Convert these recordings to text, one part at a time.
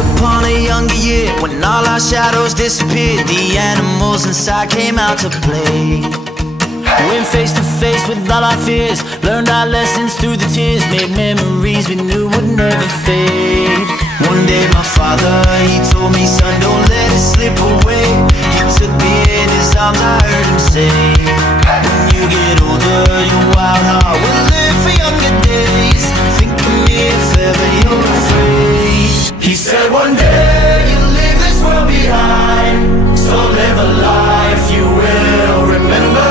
upon a younger year, when all our shadows disappeared, the animals inside came out to play. Went face to face with all our fears, learned our lessons through the tears, made memories we knew would never fade. One day my father, he told me, son, don't let it slip away. He took me in his arms, I heard him say, when you get older, your wild heart will live for younger days. Think of me if ever you're afraid. He said one day you'll leave this world behind, so live a life you will remember.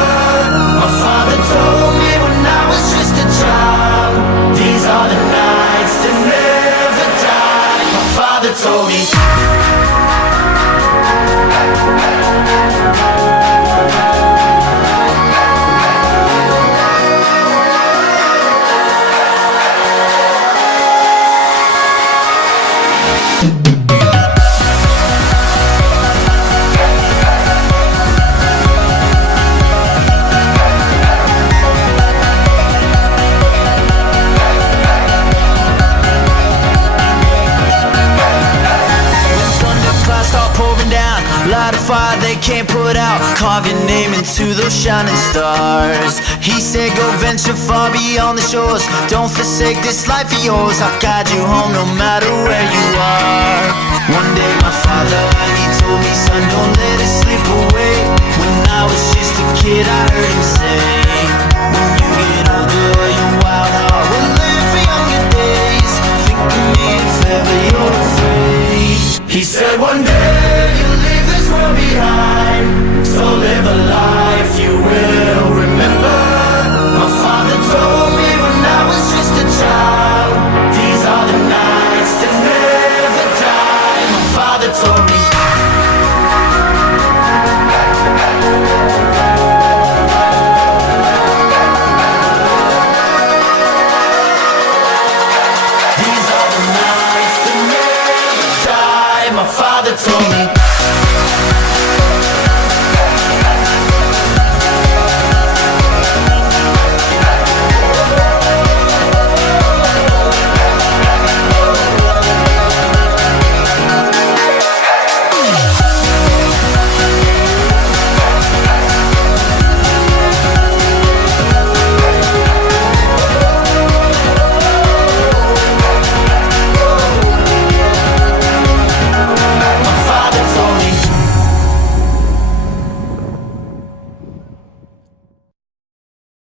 My father told me when I was just a child, these are the nights that never die. My father told me. Light a fire they can't put out, carve your name into those shining stars. He said go venture far beyond the shores, don't forsake this life of yours. I'll guide you home no matter where you are. One day my father, he told me, son, don't let it slip away. When I was just a kid I heard him say,